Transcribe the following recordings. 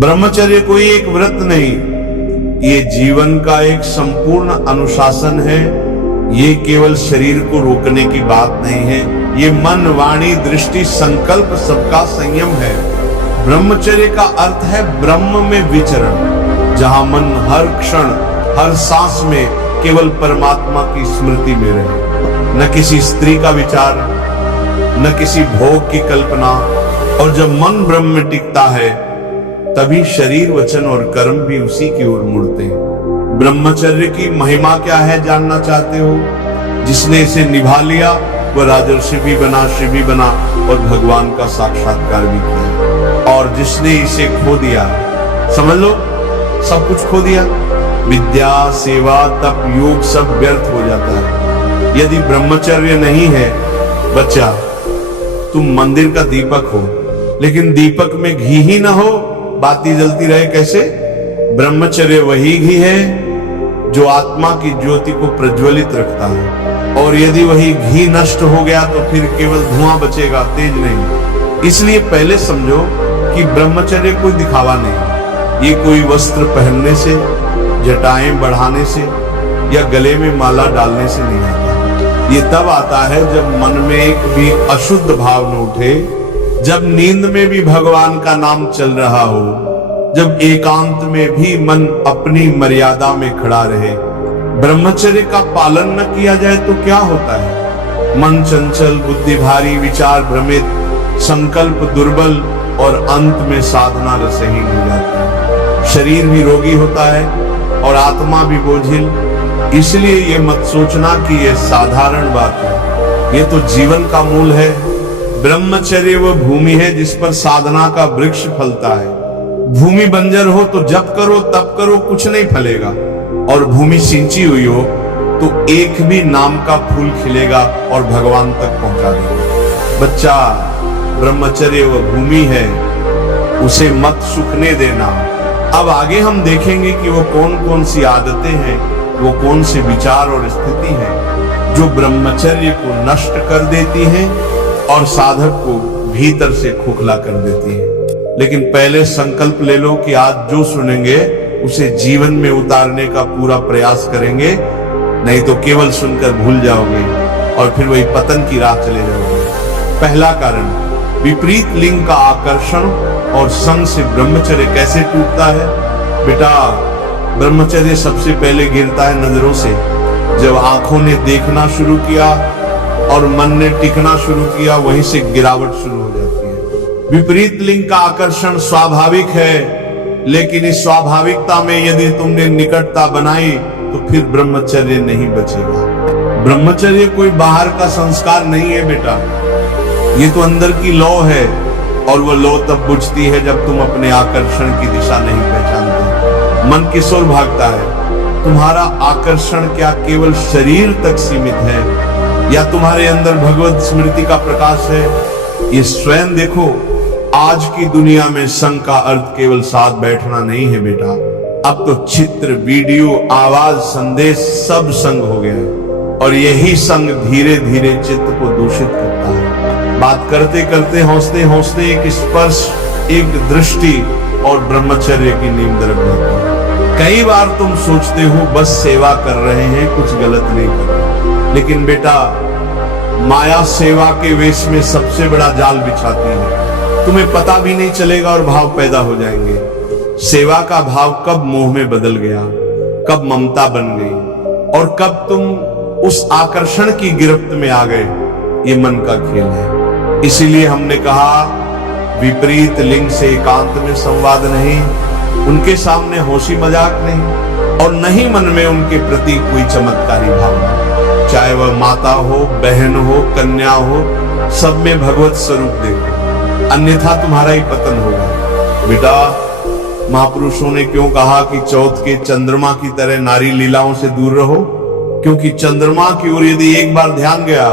ब्रह्मचर्य कोई एक व्रत नहीं, ये जीवन का एक संपूर्ण अनुशासन है। ये केवल शरीर को रोकने की बात नहीं है, ये मन, वाणी, दृष्टि, संकल्प सबका संयम है। ब्रह्मचर्य का अर्थ है ब्रह्म में विचरण, जहां मन हर क्षण, हर सांस में केवल परमात्मा की स्मृति में रहे, न किसी स्त्री का विचार, न किसी भोग की कल्पना। और जब मन ब्रह्म में टिकता है, तभी शरीर, वचन और कर्म भी उसी की ओर मुड़ते हैं। ब्रह्मचर्य की महिमा क्या है जानना चाहते हो? जिसने इसे निभा लिया वह राजर्षि भी बना, ऋषि भी बना और भगवान का साक्षात्कार भी किया। और जिसने इसे खो दिया, समझ लो सब कुछ खो दिया, विद्या, सेवा, तप, योग सब व्यर्थ हो जाता है। यदि ब्रह्मचर्य नहीं है, बच्चा तुम मंदिर का दीपक हो, लेकिन दीपक में घी ही ना हो, बाती जलती रहे कैसे? ब्रह्मचर्य वही घी है जो आत्मा की ज्योति को प्रज्वलित रखता है। और यदि वही घी नष्ट हो गया तो फिर केवल धुआं बचेगा, तेज नहीं। इसलिए पहले समझो कि ब्रह्मचर्य कोई दिखावा नहीं, ये कोई वस्त्र पहनने से, जटाएं बढ़ाने से या गले में माला डालने से नहीं आता। ये तब आता है जब मन में एक भी अशुद्ध भाव न उठे, जब नींद में भी भगवान का नाम चल रहा हो, जब एकांत में भी मन अपनी मर्यादा में खड़ा रहे। ब्रह्मचर्य का पालन न किया जाए तो क्या होता है? मन चंचल, बुद्धि भारी, विचार भ्रमित, संकल्प दुर्बल और अंत में साधना रसहीन हो जाती है। शरीर भी रोगी होता है और आत्मा भी बोझिल। इसलिए ये मत सोचना कि ये साधारण बात है, ये तो जीवन का मूल है। ब्रह्मचर्य वह भूमि है जिस पर साधना का वृक्ष फलता है। भूमि बंजर हो तो जब करो तब करो, कुछ नहीं फलेगा। और भूमि सिंची हुई हो तो एक भी नाम का फूल खिलेगा और भगवान तक पहुंचा देगा। बच्चा, ब्रह्मचर्य वह भूमि है, उसे मत सूखने देना। अब आगे हम देखेंगे कि वो कौन कौन सी आदतें हैं, वो कौन से विचार और स्थिति हैं जो ब्रह्मचर्य को नष्ट कर देती हैं और साधक को भीतर से खोखला कर देती है। लेकिन पहले संकल्प ले लो कि आज जो सुनेंगे उसे जीवन में उतारने का पूरा प्रयास करेंगे, नहीं तो केवल सुनकर भूल जाओगे और फिर वही पतन की राह चले जाओगे। पहला कारण, विपरीत लिंग का आकर्षण और संग से ब्रह्मचर्य कैसे टूटता है? बेटा, ब्रह्मचर्य सबसे पहले गिरता है नजरों से। जब आंखों ने देखना शुरू किया और मन ने टिकना शुरू किया, वहीं से गिरावट शुरू हो जाती है। विपरीत लिंग का आकर्षण स्वाभाविक है, लेकिन इस स्वाभाविकता में यदि तुमने निकटता बनाई तो फिर ब्रह्मचर्य नहीं बचेगा। ब्रह्मचर्य कोई बाहर का संस्कार नहीं है बेटा, ये तो अंदर की लौ है। और वह लौ तब बुझती है जब तुम अपने आकर्षण की दिशा नहीं पहचानते। मन किस ओर भागता है? तुम्हारा आकर्षण क्या केवल शरीर तक सीमित है या तुम्हारे अंदर भगवत स्मृति का प्रकाश है? ये स्वयं देखो। आज की दुनिया में संग का अर्थ केवल साथ बैठना नहीं है बेटा, अब तो चित्र, वीडियो, आवाज, संदेश सब संग हो गया है। और यही संग धीरे धीरे चित्त को दूषित करता है। बात करते करते, हंसते हंसते एक स्पर्श, एक दृष्टि और ब्रह्मचर्य की नींव दरक जाती है। कई बार तुम सोचते हो बस सेवा कर रहे हैं, कुछ गलत नहीं कर रहे, लेकिन बेटा माया सेवा के वेश में सबसे बड़ा जाल बिछाती है। तुम्हें पता भी नहीं चलेगा और भाव पैदा हो जाएंगे। सेवा का भाव कब मोह में बदल गया, कब ममता बन गई और कब तुम उस आकर्षण की गिरफ्त में आ गए, ये मन का खेल है। इसीलिए हमने कहा विपरीत लिंग से एकांत में संवाद नहीं, उनके सामने हंसी मजाक नहीं, और नहीं मन में उनके प्रति कोई चमत्कारी भावना। चाहे वह माता हो, बहन हो, कन्या हो, सब में भगवत स्वरूप देखो, अन्यथा तुम्हारा ही पतन होगा। बेटा, महापुरुषों ने क्यों कहा कि चौथ के चंद्रमा की तरह नारी लीलाओं से दूर रहो? क्योंकि चंद्रमा की ओर यदि एक बार ध्यान गया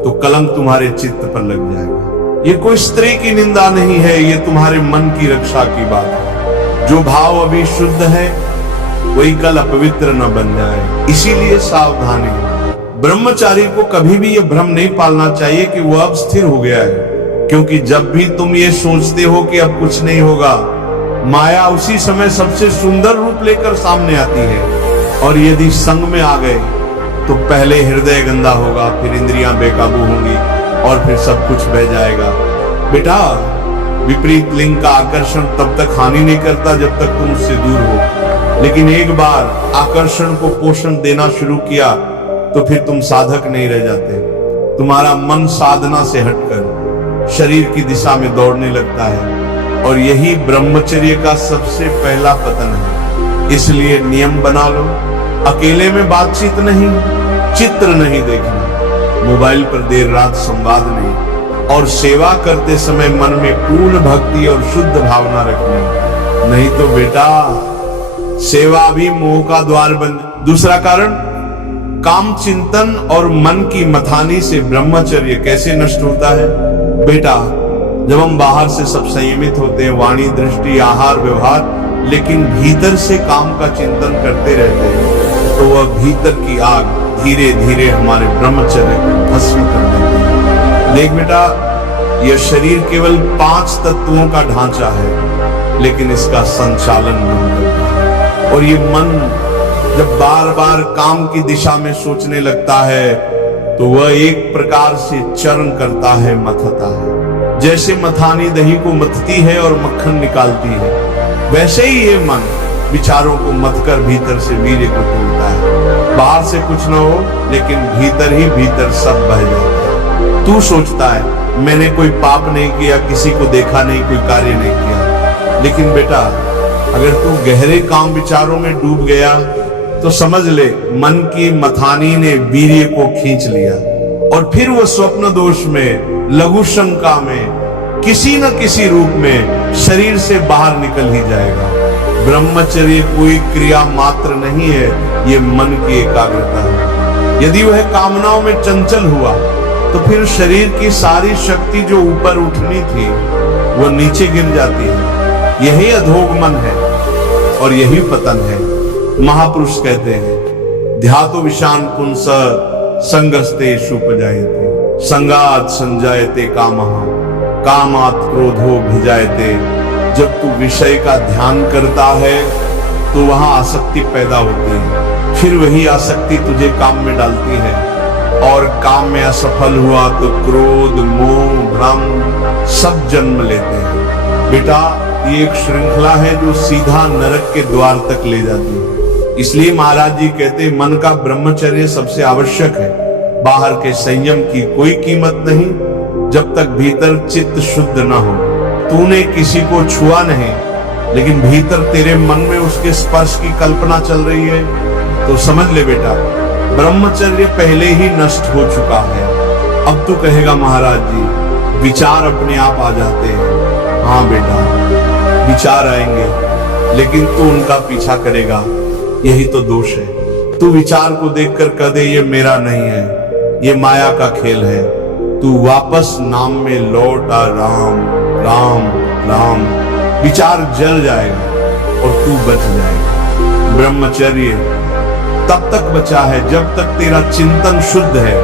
तो कलंक तुम्हारे चित्त पर लग जाएगा। ये कोई स्त्री की निंदा नहीं है, ये तुम्हारे मन की रक्षा की बात है। जो भाव अभी शुद्ध है वही कल अपवित्र न बन जाए, इसीलिए सावधानी। ब्रह्मचारी को कभी भी यह भ्रम नहीं पालना चाहिए कि वह अब स्थिर हो गया है, क्योंकि जब भी तुम ये सोचते हो कि अब कुछ नहीं होगा, माया उसी समय सबसे सुंदर रूप लेकर सामने आती है, और यदि संग में आ गए तो पहले हृदय गंदा होगा, फिर इंद्रियां बेकाबू होंगी और फिर सब कुछ बह जाएगा। बेटा, विपरीत लिंग का आकर्षण तब तक हानि नहीं करता जब तक तुम उससे दूर हो, लेकिन एक बार आकर्षण को पोषण देना शुरू किया तो फिर तुम साधक नहीं रह जाते। तुम्हारा मन साधना से हटकर शरीर की दिशा में दौड़ने लगता है, और यही ब्रह्मचर्य का सबसे पहला पतन है। इसलिए नियम बना लो, अकेले में बातचीत नहीं, चित्र नहीं देखना, मोबाइल पर देर रात संवाद नहीं, और सेवा करते समय मन में पूर्ण भक्ति और शुद्ध भावना रखनी। नहीं तो बेटा, सेवा भी मोह का द्वार बन। दूसरा कारण, काम चिंतन और मन की मथानी से ब्रह्मचर्य कैसे नष्ट होता है। बेटा, जब हम बाहर से सब संयमित होते हैं, वाणी, दृष्टि, आहार, व्यवहार, लेकिन भीतर से काम का चिंतन करते रहते हैं, तो वह भीतर की आग धीरे धीरे हमारे ब्रह्मचर्य को भस्म कर देती है। देख बेटा, यह शरीर केवल 5 तत्वों का ढांचा है, लेकिन इसका संचालन मन करता है। और ये मन जब बार बार काम की दिशा में सोचने लगता है तो वह एक प्रकार से चरण करता है, मथता है। जैसे मथानी दही को मथती है और मक्खन निकालती है, वैसे ही ये मन विचारों को मथकर भीतर से वीर्य को तोड़ता है। बाहर से कुछ न हो, लेकिन भीतर ही भीतर सब बह जाता है। तू सोचता है मैंने कोई पाप नहीं किया, किसी को देखा नहीं, कोई कार्य नहीं किया, लेकिन बेटा अगर तू गहरे काम विचारों में डूब गया तो समझ ले मन की मथानी ने वीर्य को खींच लिया, और फिर वह स्वप्न दोष में, लघु शंका में, किसी न किसी रूप में शरीर से बाहर निकल ही जाएगा। ब्रह्मचर्य कोई क्रिया मात्र नहीं है, ये मन की एकाग्रता है। यदि वह कामनाओं में चंचल हुआ तो फिर शरीर की सारी शक्ति जो ऊपर उठनी थी वह नीचे गिर जाती है। यही अधोग मन है और यही पतन है। महापुरुष कहते हैं, ध्यातो विषान पुंस संगस्ते शुपजायते, संगात संजायते कामः, कामात क्रोधो भिजायते। जब तू विषय का ध्यान करता है तो वहां आसक्ति पैदा होती है, फिर वही आसक्ति तुझे काम में डालती है, और काम में असफल हुआ तो क्रोध, मोह, भ्रम सब जन्म लेते हैं। बेटा, ये एक श्रृंखला है जो सीधा नरक के द्वार तक ले जाती है। इसलिए महाराज जी कहते हैं, मन का ब्रह्मचर्य सबसे आवश्यक है। बाहर के संयम की कोई कीमत नहीं जब तक भीतर चित्त शुद्ध न हो। तूने किसी को छुआ नहीं, लेकिन भीतर तेरे मन में उसके स्पर्श की कल्पना चल रही है, तो समझ ले बेटा, ब्रह्मचर्य पहले ही नष्ट हो चुका है। अब तू कहेगा महाराज जी, विचार अपने आप आ जाते हैं। हाँ बेटा, विचार आएंगे, लेकिन तू उनका पीछा करेगा, यही तो दोष है। तू विचार को देखकर कह दे ये मेरा नहीं है, ये माया का खेल है। तू वापस नाम में लौट आ, राम राम राम। विचार जल जाएगा और तू बच जाएगा। ब्रह्मचर्य तब तक बचा है जब तक तेरा चिंतन शुद्ध है,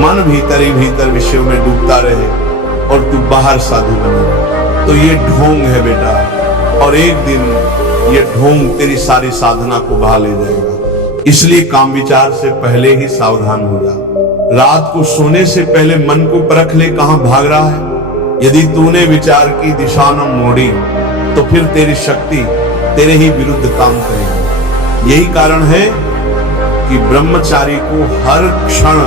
मन भीतर ही भीतर विषयों में डूबता रहे और तू बाहर साधु बने। तो ये ढोंग है बेटा, और एक दिन ये ढोंग तेरी सारी साधना को बहा ले जाएगा। इसलिए काम विचार से पहले ही सावधान हो जा। रात को सोने से पहले मन को परख ले कहां भाग रहा है। यदि तूने विचार की दिशा न मोड़ी तो फिर तेरी शक्ति तेरे ही विरुद्ध काम करेगी। यही कारण है कि ब्रह्मचारी को हर क्षण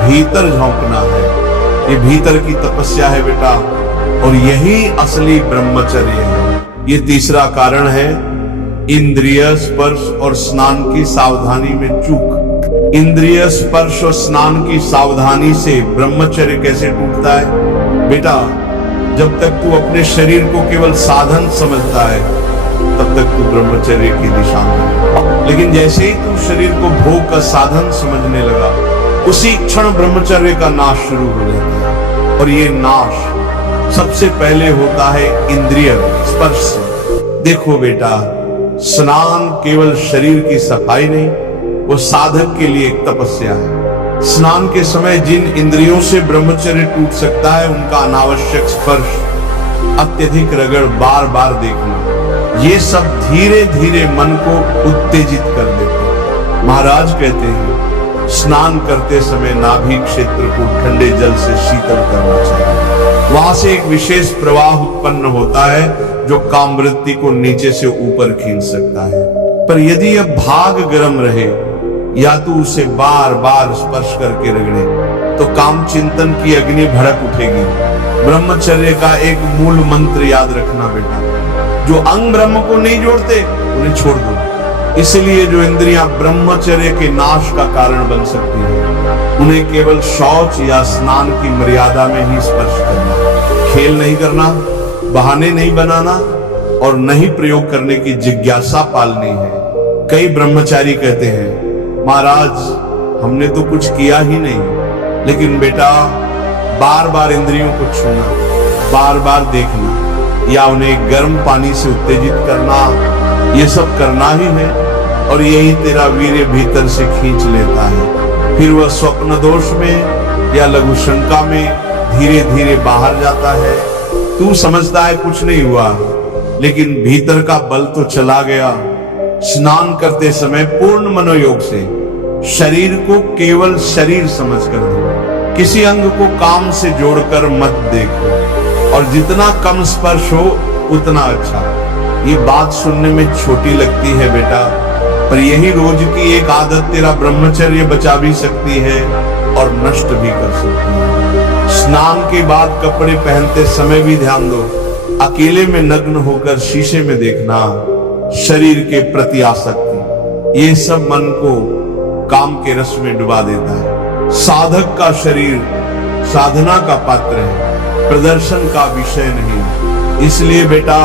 भीतर झांकना है। ये भीतर की तपस्या है बेटा, और यही असली ब्रह्मचर्य है। ये तीसरा कारण है इंद्रिय स्पर्श और स्नान की सावधानी में चूक। इंद्रिय स्पर्श और स्नान की सावधानी से ब्रह्मचर्य कैसे टूटता है। बेटा, जब तक तू अपने शरीर को केवल साधन समझता है तब तक तू ब्रह्मचर्य की दिशा में, लेकिन जैसे ही तू शरीर को भोग का साधन समझने लगा, उसी क्षण ब्रह्मचर्य का नाश शुरू हो जाता है। और ये नाश सबसे पहले होता है इंद्रिय स्पर्श से। देखो बेटा, स्नान केवल शरीर की सफाई नहीं, वो साधक के लिए एक तपस्या है। स्नान के समय जिन इंद्रियों से ब्रह्मचर्य टूट सकता है, उनका अनावश्यक स्पर्श, अत्यधिक रगड़, बार बार देखना, ये सब धीरे धीरे मन को उत्तेजित कर देते हैं। महाराज कहते हैं स्नान करते समय नाभि क्षेत्र को ठंडे जल से शीतल करना चाहिए। वहां से एक विशेष प्रवाह उत्पन्न होता है जो कामवृत्ति को नीचे से ऊपर खींच सकता है। पर यदि यह भाग गर्म रहे या तो उसे बार बार स्पर्श करके रगड़े तो काम चिंतन की अग्नि भड़क उठेगी। ब्रह्मचर्य का एक मूल मंत्र याद रखना बेटा, जो अंग ब्रह्म को नहीं जोड़ते उन्हें छोड़ दो। इसलिए जो इंद्रियां ब्रह्मचर्य के नाश का कारण बन सकती हैं उन्हें केवल शौच या स्नान की मर्यादा में ही स्पर्श करना, खेल नहीं करना, बहाने नहीं बनाना और नहीं प्रयोग करने की जिज्ञासा पालनी है। कई ब्रह्मचारी कहते हैं महाराज हमने तो कुछ किया ही नहीं, लेकिन बेटा बार बार इंद्रियों को छूना, बार बार देखना या उन्हें गर्म पानी से उत्तेजित करना, ये सब करना ही है और यही तेरा वीर्य भीतर से खींच लेता है। फिर वह स्वप्न दोष में या लघु शंका में धीरे धीरे बाहर जाता है। तू समझता है कुछ नहीं हुआ, लेकिन भीतर का बल तो चला गया। स्नान करते समय पूर्ण मनोयोग से शरीर को केवल शरीर समझकर दो, किसी अंग को काम से जोड़कर मत देखो और जितना कम स्पर्श हो उतना अच्छा। ये बात सुनने में छोटी लगती है बेटा, पर यही रोज की एक आदत तेरा ब्रह्मचर्य बचा भी सकती है और नष्ट भी कर सकती है। स्नान के बाद कपड़े पहनते समय भी ध्यान दो, अकेले में नग्न होकर शीशे में देखना, शरीर के प्रति आसक्ति, ये सब मन को काम के रस में डुबा देता है। साधक का शरीर साधना का पात्र है, प्रदर्शन का विषय नहीं। इसलिए बेटा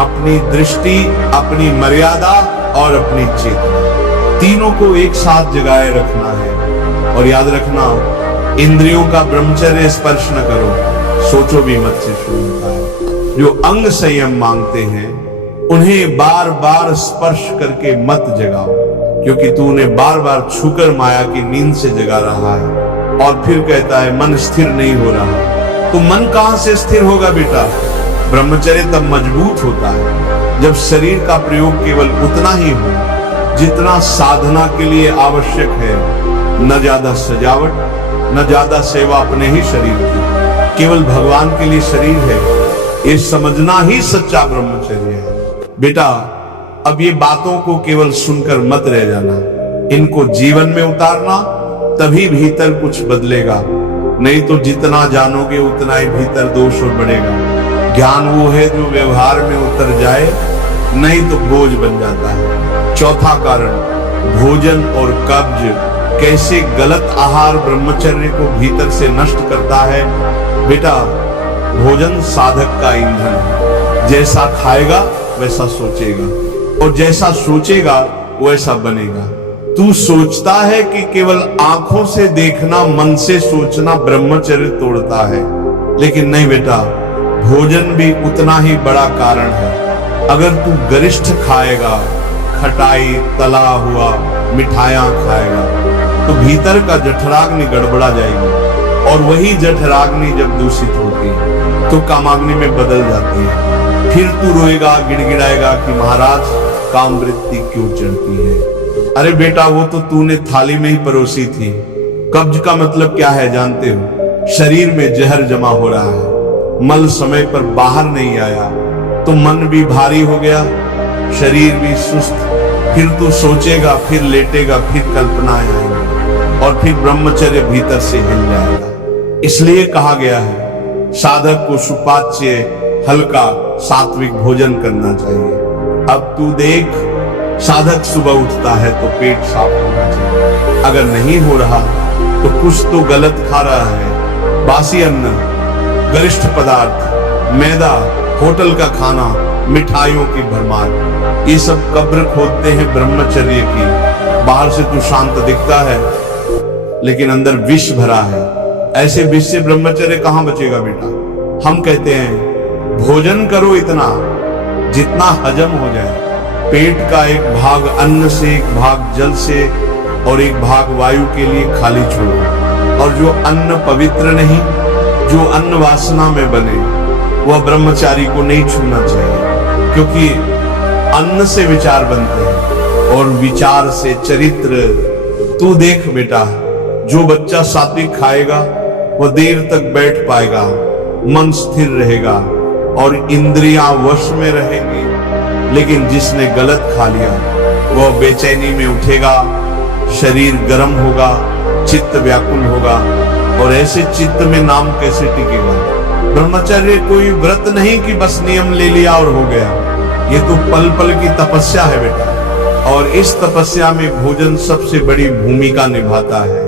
अपनी दृष्टि, अपनी मर्यादा और अपनी चेतना तीनों को एक साथ जगाए रखना है। और याद रखना इंद्रियों का ब्रह्मचर्य स्पर्श न करो, सोचो भी मत से शुरू होता है। जो अंग संयम मांगते हैं उन्हें बार बार स्पर्श करके मत जगाओ, क्योंकि तू उन्हें बार बार छूकर माया की नींद से जगा रहा है और फिर कहता है मन स्थिर नहीं हो रहा। तो मन कहां से स्थिर होगा बेटा? ब्रह्मचर्य तब मजबूत होता है जब शरीर का प्रयोग केवल उतना ही हो जितना साधना के लिए आवश्यक है। न ज्यादा सजावट, न ज्यादा सेवा अपने ही शरीर की, केवल भगवान के लिए शरीर है, ये समझना ही सच्चा ब्रह्मचर्य है। बेटा अब ये बातों को केवल सुनकर मत रह जाना, इनको जीवन में उतारना, तभी भीतर कुछ बदलेगा। नहीं तो जितना जानोगे उतना ही भीतर दोष और बढ़ेगा। ज्ञान वो है जो व्यवहार में उतर जाए, नहीं तो बोझ बन जाता है। चौथा कारण भोजन और कब्ज कैसे गलत आहार ब्रह्मचर्य को भीतर से नष्ट करता है। बेटा भोजन साधक का ईंधन है, जैसा खाएगा वैसा सोचेगा और जैसा सोचेगा वैसा बनेगा। तू सोचता है कि केवल आंखों से देखना, मन से सोचना ब्रह्मचर्य तोड़ता है, लेकिन नहीं बेटा, भोजन भी उतना ही बड़ा कारण है। अगर तू गरिष्ठ खाएगा, खटाई, तला हुआ, मिठाइयां खाएगा, तो भीतर का जठराग्नि गड़बड़ा जाएगी और वही जठराग्नि जब दूषित होती है तो कामाग्नि में बदल जाती है। फिर तू रोएगा, गिड़गिड़ाएगा कि महाराज काम वृत्ति क्यों चढ़ती है। अरे बेटा वो तो तूने थाली में ही परोसी थी। कब्ज का मतलब क्या है जानते हो? शरीर में जहर जमा हो रहा है, मल समय पर बाहर नहीं आया तो मन भी भारी हो गया, शरीर भी सुस्त। फिर तू सोचेगा, फिर लेटेगा, फिर कल्पनाएं आएंगी और फिर ब्रह्मचर्य भीतर से हिल जाएगा। इसलिए कहा गया है साधक को सुपाच्य, हल्का, सात्विक भोजन करना चाहिए। अब तू देख, साधक सुबह उठता है तो पेट साफ होना चाहिए, अगर नहीं हो रहा तो कुछ तो गलत खा रहा है। बासी अन्न, गरिष्ठ पदार्थ, मैदा, होटल का खाना, मिठाइयों की भरमार, ये सब कब्र खोदते हैं ब्रह्मचर्य की। बाहर से तू शांत दिखता है लेकिन अंदर विष भरा है। ऐसे विष से ब्रह्मचर्य कहां बचेगा बेटा? हम कहते हैं भोजन करो इतना जितना हजम हो जाए। पेट का एक भाग अन्न से, एक भाग जल से और एक भाग वायु के लिए खाली छोड़ो। और जो अन्न पवित्र नहीं, जो अन्न वासना में बने, वह ब्रह्मचारी को नहीं छूना चाहिए, क्योंकि अन्न से विचार बनते हैं और विचार से चरित्र। तू देख बेटा, जो बच्चा सात्विक खाएगा वह देर तक बैठ पाएगा, मन स्थिर रहेगा और इंद्रियां वश में रहेगी। लेकिन जिसने गलत खा लिया वह बेचैनी में उठेगा, शरीर गर्म होगा, चित्त व्याकुल होगा, और ऐसे चित्त में नाम कैसे टिकेगा। ब्रह्मचर्य कोई व्रत नहीं कि बस नियम ले लिया और हो गया। ये तो पल पल की तपस्या है बेटा, और इस तपस्या में भोजन सबसे बड़ी भूमिका निभाता है।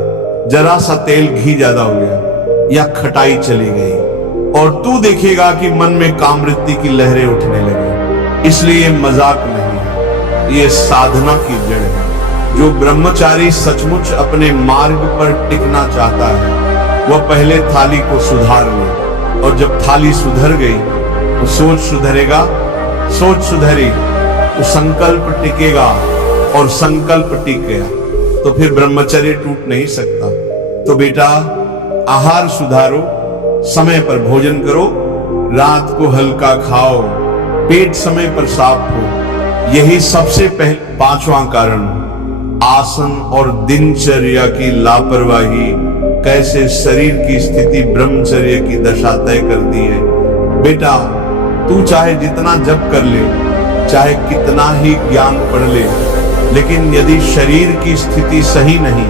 जरा सा तेल घी ज्यादा हो गया या खटाई चली गई और तू देखेगा कि मन में कामवृत्ति की लहरें उठने लगी। इसलिए मजाक नहीं है, ये साधना की जड़ है। जो ब्रह्मचारी सचमुच अपने मार्ग पर टिकना चाहता है वह पहले थाली को सुधार ले, और जब थाली सुधर गई तो सोच सुधरेगा, सोच सुधरी तो संकल्प टिकेगा, और संकल्प टिक गया तो फिर ब्रह्मचर्य टूट नहीं सकता। तो बेटा, आहार सुधारो, समय पर भोजन करो, रात को हल्का खाओ, पेट समय पर साफ हो। यही सबसे पहले पांचवा कारण, आसन और दिनचर्या की लापरवाही कैसे शरीर की स्थिति ब्रह्मचर्य की दशा तय करती है। बेटा, तू चाहे जितना जप कर ले, चाहे कितना ही ज्ञान पढ़ ले, लेकिन यदि शरीर की स्थिति सही नहीं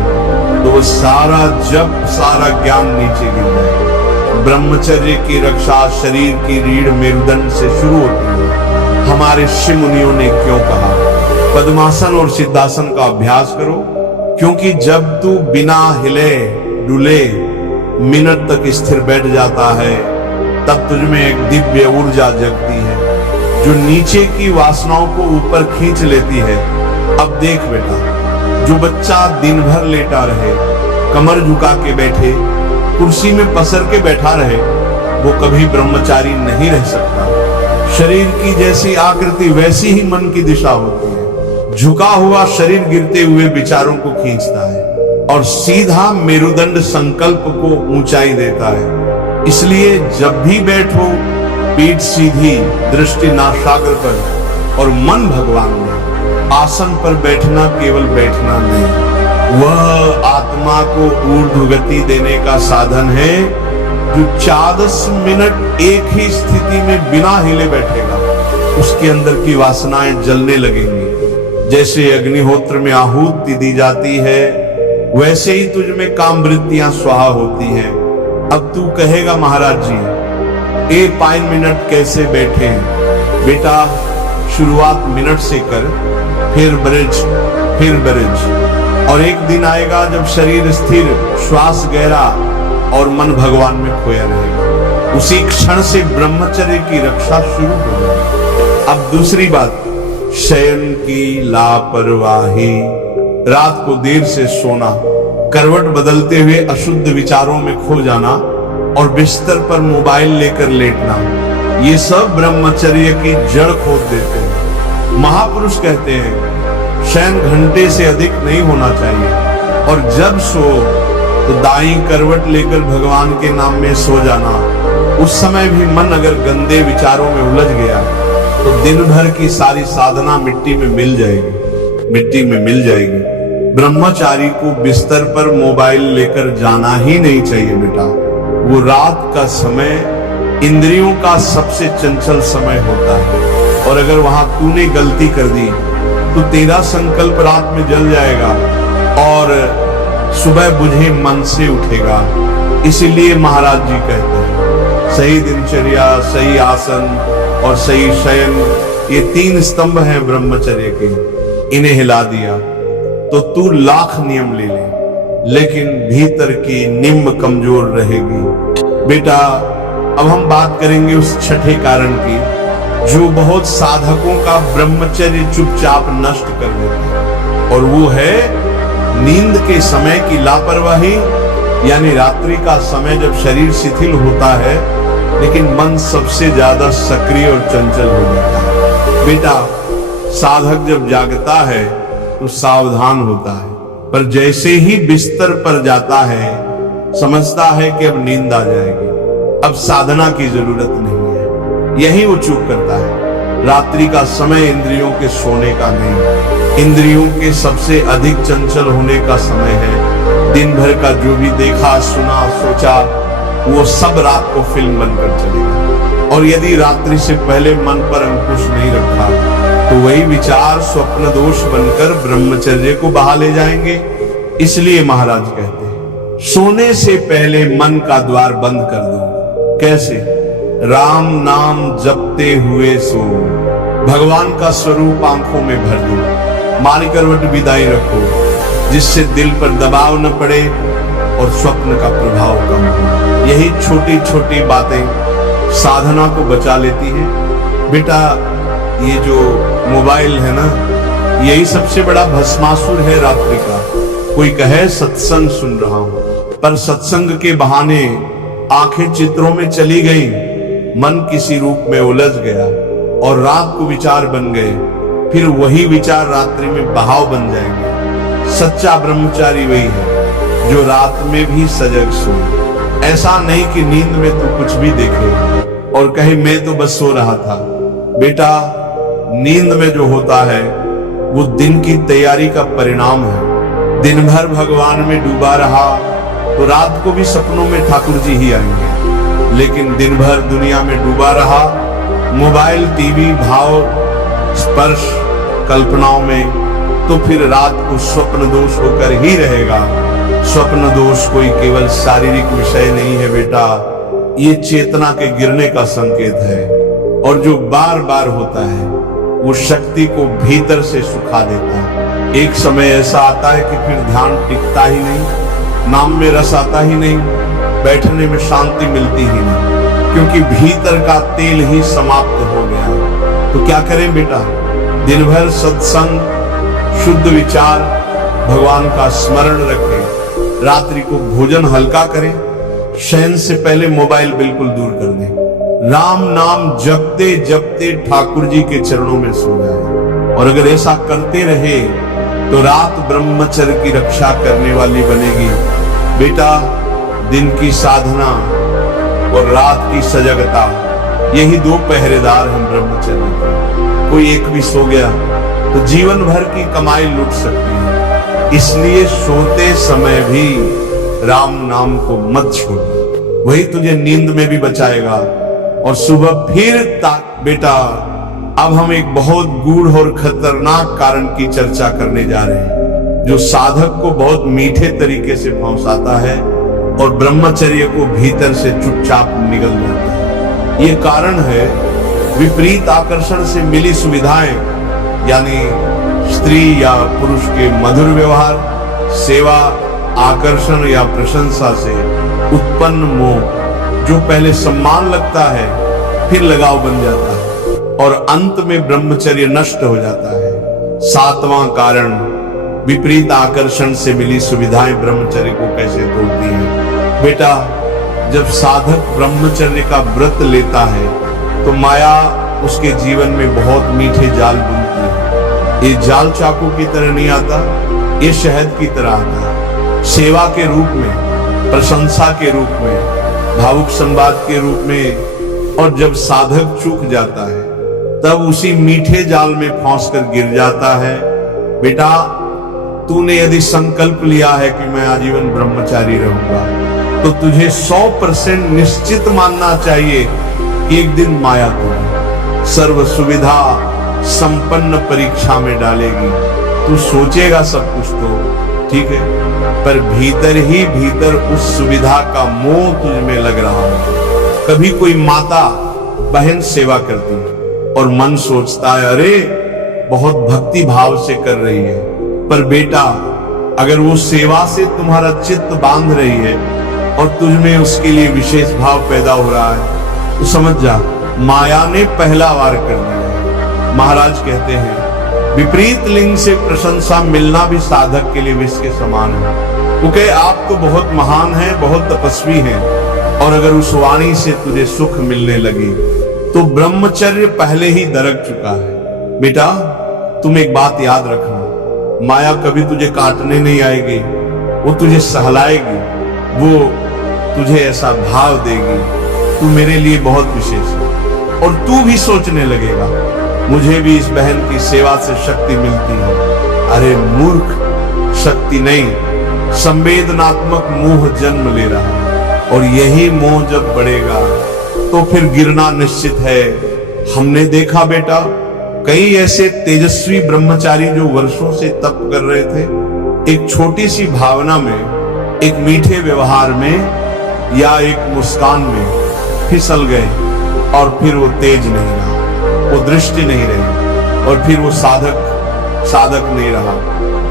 तो वो सारा जप, सारा ज्ञान नीचे गिर जाए। ब्रह्मचर्य की रक्षा शरीर की रीढ़ मेरुदंड से शुरू होती है। हमारे ऋषि मुनियों ने क्यों कहा पद्मासन और सिद्धासन का अभ्यास करो, क्योंकि जब तू बिना हिले डुले मिनट तक स्थिर बैठ जाता है तब तुझ में एक दिव्य ऊर्जा जगती है जो नीचे की वासनाओं को ऊपर खींच लेती है। अब देख बेटा, जो बच्चा दिन भर लेटा रहे, कमर झुका के बैठे, कुर्सी में पसर के बैठा रहे, वो कभी ब्रह्मचारी नहीं रह सकता। शरीर की जैसी आकृति वैसी ही मन की दिशा होती है। झुका हुआ शरीर गिरते हुए विचारों को खींचता है और सीधा मेरुदंड संकल्प को ऊंचाई देता है। इसलिए जब भी बैठो, पीठ सीधी, दृष्टि नासाग्र पर और मन भगवान में। आसन पर बैठना केवल बैठना नहीं, वह आत्मा को ऊर्ध्वगति देने का साधन है। जो 40 मिनट एक ही स्थिति में बिना हिले बैठेगा, उसके अंदर की वासनाएं जलने लगेंगी। जैसे अग्निहोत्र में आहुति दी जाती है, वैसे ही तुझ में काम वृत्तियां स्वाहा होती हैं। अब तू कहेगा महाराज जी, 5 मिनट कैसे बैठे? बेटा, शुरुआत मिनट से कर, फिर ब्रिज, और एक दिन आएगा जब शरीर स्थिर, श्वास गहरा और मन भगवान में खोया रहेगा। उसी क्षण से ब्रह्मचर्य की रक्षा शुरू हो जाएगी। अब दूसरी बात, शयन की लापरवाही। रात को देर से सोना, करवट बदलते हुए अशुद्ध विचारों में खो जाना और बिस्तर पर मोबाइल लेकर लेटना, ये सब ब्रह्मचर्य की जड़ खोद देते हैं। महापुरुष कहते हैं शयन घंटे से अधिक नहीं होना चाहिए, और जब सो तो दाईं करवट लेकर भगवान के नाम में सो जाना। उस समय भी मन अगर गंदे विचारों में उलझ गया तो दिन भर की सारी साधना मिट्टी में मिल जाएगी। ब्रह्मचारी को बिस्तर पर मोबाइल लेकर जाना ही नहीं चाहिए बेटा। वो रात का समय इंद्रियों का सबसे चंचल समय होता है, और अगर वहां तूने गलती कर दी तो तेरा संकल्प रात में जल जाएगा और सुबह बुझे मन से उठेगा। इसीलिए महाराज जी कहते हैं सही दिनचर्या, सही आसन और सही शयन, ये 3 स्तंभ हैं ब्रह्मचर्य के। इन्हें हिला दिया तो तू लाख नियम ले ले, लेकिन भीतर की निम्न कमजोर रहेगी। बेटा, अब हम बात करेंगे उस छठे कारण की जो बहुत साधकों का ब्रह्मचर्य चुपचाप नष्ट कर देता है, और वो है नींद के समय की लापरवाही। यानी रात्रि का समय जब शरीर शिथिल होता है लेकिन मन सबसे ज्यादा सक्रिय और चंचल हो जाता है। बेटा, साधक जब जागता है तो सावधान होता है, पर जैसे ही बिस्तर पर जाता है समझता है कि अब नींद आ जाएगी, अब साधना की जरूरत नहीं है। यही वो चूक करता है। रात्रि का समय इंद्रियों के सोने का नहीं, इंद्रियों के सबसे अधिक चंचल होने का समय है। दिन भर का जो भी देखा, सुना, सोचा, वो सब रात को फिल्म बनकर चलेगा। और यदि रात्रि से पहले मन पर अंकुश नहीं रखा तो वही विचार स्वप्न दोष बनकर ब्रह्मचर्य को बहा ले जाएंगे। इसलिए महाराज कहते हैं, सोने से पहले मन का द्वार बंद कर दो। कैसे? राम नाम जपते हुए सो, भगवान का स्वरूप आंखों में भर दो, मारी करवट विदाई रखो, जिससे दिल पर दबाव न पड़े और स्वप्न का प्रभाव कम हो। यही छोटी छोटी बातें साधना को बचा लेती हैं। बेटा, ये जो मोबाइल है ना, यही सबसे बड़ा भस्मासुर है रात्रि का। कोई कहे सत्संग सुन रहा हूं, पर सत्संग के बहाने आंखें चित्रों में चली गई, मन किसी रूप में उलझ गया और रात को विचार बन गए, फिर वही विचार रात्रि में बहाव बन जाएंगे। सच्चा ब्रह्मचारी वही है जो रात में भी सजग सोए। ऐसा नहीं कि नींद में तू कुछ भी देखे और कहे मैं तो बस सो रहा था। बेटा, नींद में जो होता है वो दिन की तैयारी का परिणाम है। दिन भर भगवान में डूबा रहा तो रात को भी सपनों में ठाकुर जी ही आएंगे, लेकिन दिन भर दुनिया में डूबा रहा, मोबाइल, टीवी, भाव, स्पर्श, कल्पनाओं में, तो फिर रात को स्वप्न दोष होकर ही रहेगा। स्वप्न दोष कोई केवल शारीरिक विषय नहीं है बेटा, ये चेतना के गिरने का संकेत है। और जो बार बार होता है वो शक्ति को भीतर से सुखा देता है। एक समय ऐसा आता है कि फिर ध्यान टिकता ही नहीं, नाम में रस आता ही नहीं, बैठने में शांति मिलती ही नहीं, क्योंकि भीतर का तेल ही समाप्त हो गया। तो क्या करें बेटा? दिन भर सत्संग, शुद्ध विचार, भगवान का स्मरण रखें, रात्रि को भोजन हल्का करें, शयन से पहले मोबाइल बिल्कुल दूर कर दें, राम नाम जपते जपते ठाकुर जी के चरणों में सो जाए। और अगर ऐसा करते रहे तो रात ब्रह्मचर्य की रक्षा करने वाली बनेगी। बेटा, दिन की साधना और रात की सजगता, यही दो पहरेदार हैं ब्रह्मचर्य के। कोई एक भी सो गया तो जीवन भर की कमाई लुट सकती है। इसलिए सोते समय भी राम नाम को मत छोड़ो, वही तुझे नींद में भी बचाएगा। और सुबह फिर बेटा, अब हम एक बहुत गूढ़ और खतरनाक कारण की चर्चा करने जा रहे हैं, जो साधक को बहुत मीठे तरीके से फंसाता है और ब्रह्मचर्य को भीतर से चुपचाप निगल जाता है। ये कारण है विपरीत आकर्षण से मिली सुविधाएं, यानी स्त्री या पुरुष के मधुर व्यवहार, सेवा, आकर्षण या प्रशंसा से उत्पन्न मोह, जो पहले सम्मान लगता है फिर लगाव बन जाता है और अंत में ब्रह्मचर्य नष्ट हो जाता है। सातवां कारण, विपरीत आकर्षण से मिली सुविधाएं ब्रह्मचर्य को कैसे तोड़ती हैं। बेटा, जब साधक ब्रह्मचर्य का व्रत लेता है तो माया उसके जीवन में बहुत मीठे जाल बुनती है। ये जाल चाकू की तरह नहीं आता, ये शहद की तरह आता है। सेवा के रूप में, प्रशंसा के रूप में, भावुक संवाद के रूप में। और जब साधक चूक जाता है तब उसी मीठे जाल में फंस कर गिर जाता है। बेटा, तूने यदि संकल्प लिया है कि मैं आजीवन ब्रह्मचारी रहूंगा, तो तुझे 100% निश्चित मानना चाहिए कि एक दिन माया तुम्हें सर्व सुविधा संपन्न परीक्षा में डालेगी। तू सोचेगा सब कुछ तो ठीक है, पर भीतर ही भीतर उस सुविधा का मोह तुझ में लग रहा है। कभी कोई माता बहन सेवा करती और मन सोचता है अरे बहुत भक्ति भाव से कर रही है, पर बेटा अगर वो सेवा से तुम्हारा चित्त बांध रही है और तुझ में उसके लिए विशेष भाव पैदा हो रहा है, तो समझ जा माया ने पहला वार कर दिया। महाराज कहते हैं विपरीत लिंग से प्रशंसा मिलना भी साधक के लिए विष के समान है। वो कहे आप तो बहुत महान हैं, बहुत तपस्वी हैं, और अगर उस वाणी से तुझे सुख मिलने लगी तो ब्रह्मचर्य पहले ही दरक चुका है। बेटा, तुम एक बात याद रखना, माया कभी तुझे काटने नहीं आएगी, वो तुझे सहलाएगी, वो तुझे ऐसा भाव देगी तू मेरे लिए बहुत विशेष है, और तू भी सोचने लगेगा मुझे भी इस बहन की सेवा से शक्ति मिलती है। अरे मूर्ख, शक्ति नहीं, संवेदनात्मक मोह जन्म ले रहा है, और यही मोह जब बढ़ेगा तो फिर गिरना निश्चित है। हमने देखा बेटा, कई ऐसे तेजस्वी ब्रह्मचारी जो वर्षों से तप कर रहे थे, एक छोटी सी भावना में, एक मीठे व्यवहार में या एक मुस्कान में फिसल गए, और फिर वो तेज नहीं रहा, वो दृष्टि नहीं रही, और फिर वो साधक नहीं रहा।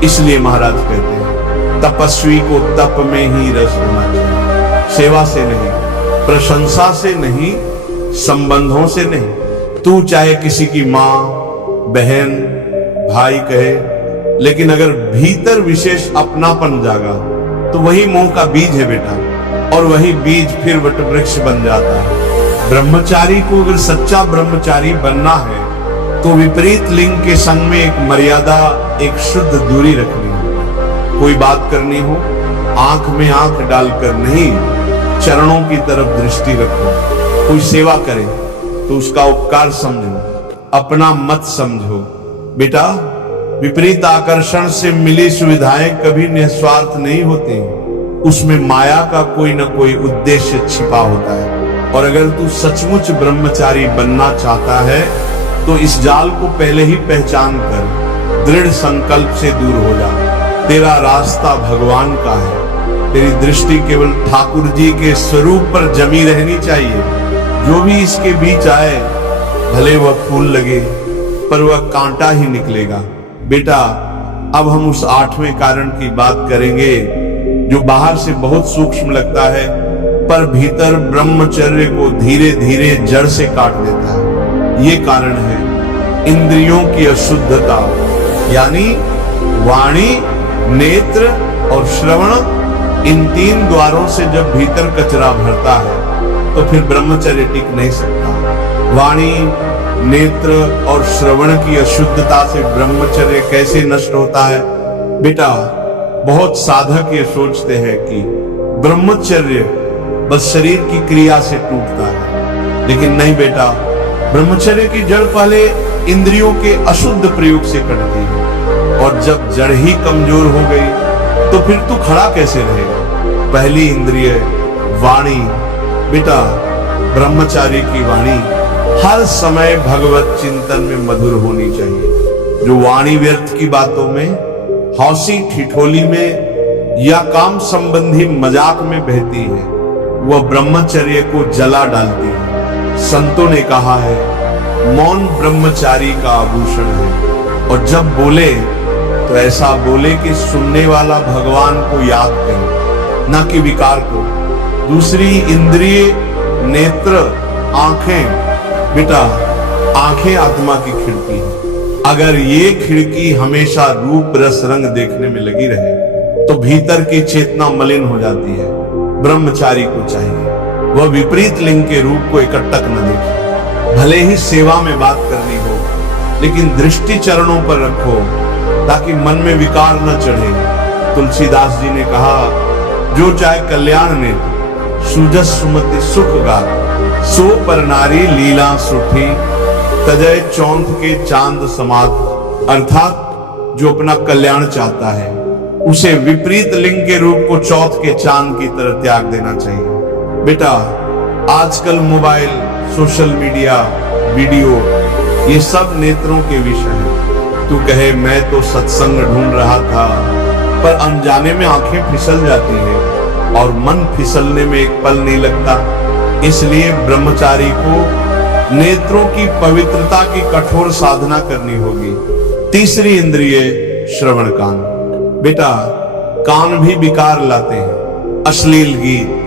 इसलिए महाराज कहते हैं, तपस्वी को तप में ही रस होना चाहिए, सेवा से नहीं, प्रशंसा से नहीं, संबंधों से नहीं। तू चाहे किसी की मां, बहन, भाई कहे, लेकिन अगर भीतर विशेष अपनापन जागा तो वही मोह का बीज है बेटा, और वही बीज फिर वटवृक्ष बन जाता है। ब्रह्मचारी को अगर सच्चा ब्रह्मचारी बनना है तो विपरीत लिंग के संग में एक मर्यादा, एक शुद्ध दूरी रखनी है। कोई बात करनी हो, आंख में आंख डालकर नहीं, चरणों की तरफ दृष्टि रखो। कोई सेवा करे तो उसका उपकार समझो, अपना मत समझो। बेटा, विपरीत आकर्षण से मिली सुविधाएं कभी निस्वार्थ नहीं होती, उसमें माया का कोई न कोई उद्देश्य छिपा होता है। और अगर तू सचमुच ब्रह्मचारी बनना चाहता है तो इस जाल को पहले ही पहचान कर दृढ़ संकल्प से दूर हो जा। तेरा रास्ता भगवान का है, तेरी दृष्टि केवल ठाकुर जी के स्वरूप पर जमी रहनी चाहिए। जो भी इसके बीच आए, भले वह फूल लगे पर वह कांटा ही निकलेगा। बेटा, अब हम उस 8वें कारण की बात करेंगे जो बाहर से बहुत सूक्ष्म लगता है पर भीतर ब्रह्मचर्य को धीरे धीरे जड़ से काट देता है। ये कारण है इंद्रियों की अशुद्धता, यानी वाणी, नेत्र और श्रवण। इन 3 द्वारों से जब भीतर कचरा भरता है तो फिर ब्रह्मचर्य टिक नहीं सकता। वाणी, नेत्र और श्रवण की अशुद्धता से ब्रह्मचर्य कैसे नष्ट होता है? बेटा, बहुत साधक ये सोचते हैं कि ब्रह्मचर्य बस शरीर की क्रिया से टूटता है, लेकिन नहीं बेटा, ब्रह्मचर्य की जड़ पहले इंद्रियों के अशुद्ध प्रयोग से कटती है, और जब जड़ ही कमजोर हो गई तो फिर तू खड़ा कैसे रहेगा? पहली इंद्रिय वाणी। बेटा, ब्रह्मचारी की वाणी हर समय भगवत चिंतन में मधुर होनी चाहिए। जो वाणी व्यर्थ की बातों में, हौसी ठिठोली में या काम संबंधी मजाक में बहती है, वह ब्रह्मचर्य को जला डालती है। संतों ने कहा है, मौन ब्रह्मचारी का आभूषण है, और जब बोले तो ऐसा बोले कि सुनने वाला भगवान को याद करे, न कि विकार को। दूसरी इंद्रिय नेत्र, आंखें। बेटा, आंखें आत्मा की खिड़की है। अगर ये खिड़की हमेशा रूप रस रंग देखने में लगी रहे तो भीतर की चेतना मलिन हो जाती है। ब्रह्मचारी को चाहिए वह विपरीत लिंग के रूप को इकट्ठक न देखे। भले ही सेवा में बात करनी हो, लेकिन दृष्टि चरणों पर रखो ताकि मन में विकार न चढ़े। तुलसीदास जी ने कहा, जो चाहे कल्याण ने सुजस सुमति सुख गा, सो पर नारी लीला सुठी, तजय चौंथ के चांद समात। अर्थात जो अपना कल्याण चाहता है उसे विपरीत लिंग के रूप को चौथ के चांद की तरह त्याग देना चाहिए। बेटा, आजकल मोबाइल, सोशल मीडिया, वीडियो, ये सब नेत्रों के विषय है। तू कहे मैं तो सत्संग ढूंढ रहा था, पर अनजाने में आंखें फिसल जाती है और मन फिसलने में एक पल नहीं लगता। इसलिए ब्रह्मचारी को नेत्रों की पवित्रता की कठोर साधना करनी होगी। तीसरी इंद्रिय श्रवण कान। बेटा, कान भी विकार लाते हैं। अश्लील गीत,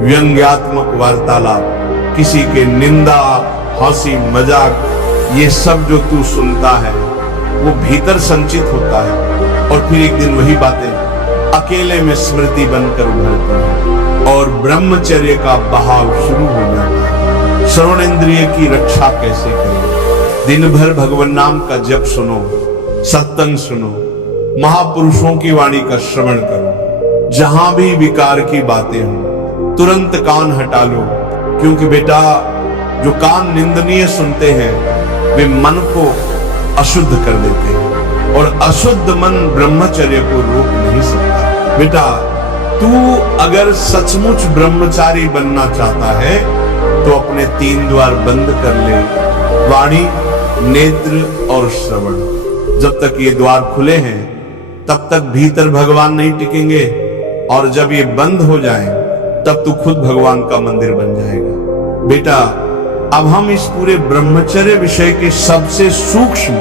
व्यंग्यात्मक वार्तालाप, किसी के निंदा, हंसी, मजाक, ये सब जो तू सुनता है वो भीतर संचित होता है, और फिर एक दिन वही बातें अकेले में स्मृति बनकर उभरती है और ब्रह्मचर्य का बहाव शुरू हो जाता है। श्रवण इंद्रिय की रक्षा कैसे करें? दिन भर भगवान नाम का जप सुनो, सत्संग सुनो, महापुरुषों की वाणी का श्रवण करो। जहां भी विकार की बातें हो तुरंत कान हटा लो, क्योंकि बेटा जो कान निंदनीय सुनते हैं वे मन को अशुद्ध कर देते हैं और अशुद्ध मन ब्रह्मचर्य को रोक नहीं सकता। बेटा, तू अगर सचमुच ब्रह्मचारी बनना चाहता है तो अपने 3 द्वार बंद कर ले, वाणी, नेत्र और श्रवण। जब तक ये द्वार खुले हैं तब तक भीतर भगवान नहीं टिकेंगे, और जब ये बंद हो जाए तब तू खुद भगवान का मंदिर बन जाएगा। बेटा, अब हम इस पूरे ब्रह्मचर्य विषय के सबसे सूक्ष्म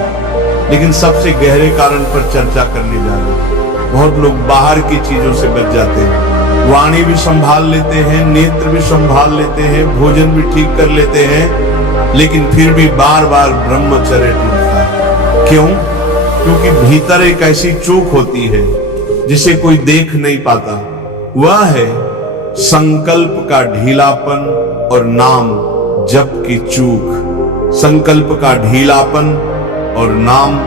लेकिन सबसे गहरे कारण पर चर्चा करने जा रहे हैं। बहुत लोग बाहर की चीजों से बच जाते हैं, वाणी भी संभाल लेते हैं, नेत्र भी संभाल लेते हैं, भोजन भी ठीक कर लेते हैं, लेकिन फिर भी बार बार ब्रह्मचर्य टूटता है। क्यों? क्योंकि भीतर एक ऐसी चूक होती है जिसे कोई देख नहीं पाता। वह है संकल्प का ढीलापन और नाम जप की चूक। संकल्प का ढीलापन और नाम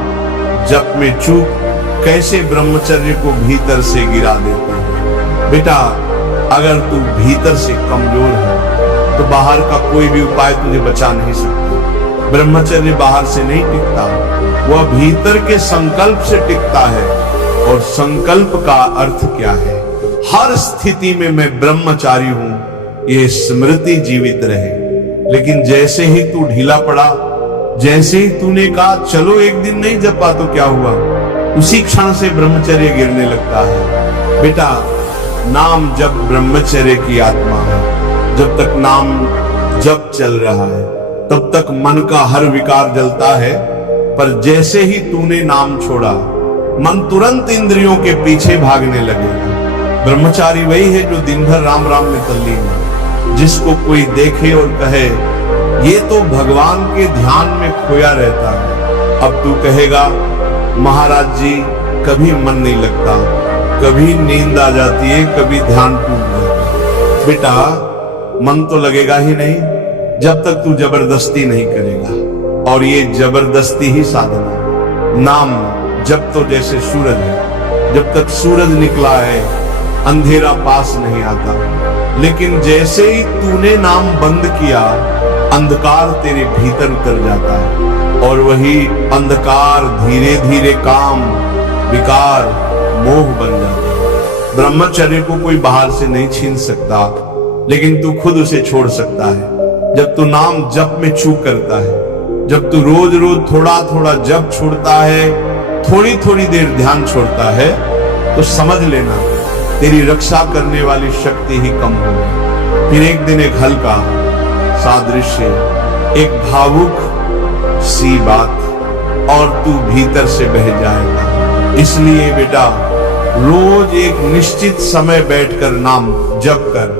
जप में चूक कैसे ब्रह्मचर्य को भीतर से गिरा देते हैं। बेटा, अगर तू भीतर से कमजोर है तो बाहर का कोई भी उपाय तुझे बचा नहीं सकता। ब्रह्मचर्य बाहर से नहीं टिकता, वह भीतर के संकल्प से टिकता है। और संकल्प का अर्थ क्या है? हर स्थिति में मैं ब्रह्मचारी हूं, यह स्मृति जीवित रहे। लेकिन जैसे ही तू ढीला पड़ा, जैसे ही तूने कहा चलो एक दिन नहीं जपा तो क्या हुआ, उसी क्षण से ब्रह्मचर्य गिरने लगता है। बेटा, नाम जप ब्रह्मचर्य की आत्मा है। जब तक नाम जप चल रहा है तब तक मन का हर विकार जलता है, पर जैसे ही तूने नाम छोड़ा मन तुरंत इंद्रियों के पीछे भागने लगेगा। ब्रह्मचारी वही है जो दिन भर राम राम में तल्लीन है। जिसको कोई देखे और कहे ये तो भगवान के ध्यान में खोया रहता है। अब तू कहेगा महाराज जी कभी मन नहीं लगता, कभी नींद आ जाती है, कभी ध्यान टूट जाता है। बेटा, मन तो लगेगा ही नहीं जब तक तू जबरदस्ती नहीं करेगा, और ये जबरदस्ती ही साधना। नाम जब तो जैसे सूरज है, जब तक सूरज निकला है अंधेरा पास नहीं आता, लेकिन जैसे ही तूने नाम बंद किया अंधकार तेरे भीतर उतर जाता है, और वही अंधकार धीरे धीरे काम, विकार, मोह बन जाता है। ब्रह्मचर्य को कोई बाहर से नहीं छीन सकता, लेकिन तू खुद उसे छोड़ सकता है। जब तू नाम जप में चूक करता है, जब तू रोज रोज थोड़ा थोड़ा जप छोड़ता है, थोड़ी थोड़ी देर ध्यान छोड़ता है, तो समझ लेना तेरी रक्षा करने वाली शक्ति ही कम होगी। फिर एक दिन एक हल्का सादृश्य, एक भावुक सी बात और तू भीतर से बह जाएगा। इसलिए बेटा, रोज एक निश्चित समय बैठकर नाम जप कर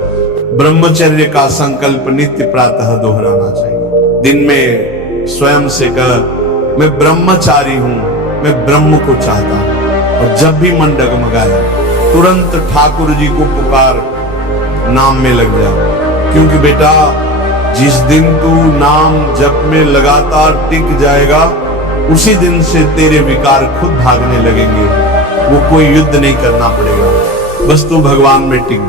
ब्रह्मचर्य का संकल्प नित्य प्रातः दोहराना चाहिए। दिन में स्वयं से कह मैं ब्रह्मचारी हूं, मैं ब्रह्म को चाहता हूं। और जब भी मन डगमगाए तुरंत ठाकुर जी को पुकार नाम में लग जा। क्योंकि बेटा, जिस दिन तू नाम जप में लगातार टिक जाएगा उसी दिन से तेरे विकार खुद भागने लगेंगे। वो कोई युद्ध नहीं करना पड़ेगा, बस तू भगवान में टिक जा।